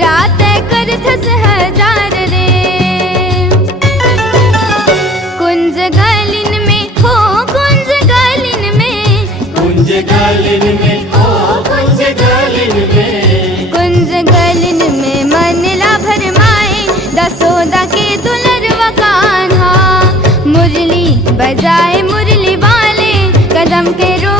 रात करथस हजार रे। कुंज गालिन में हो कुंज गालिन में, कुंज गालिन में हो कुंज गालिन में, कुंज गालिन में मनला भरमाए दसोदा के दुलरवा कान्हा। मुरली बजाए मुरली वाले कदम के रो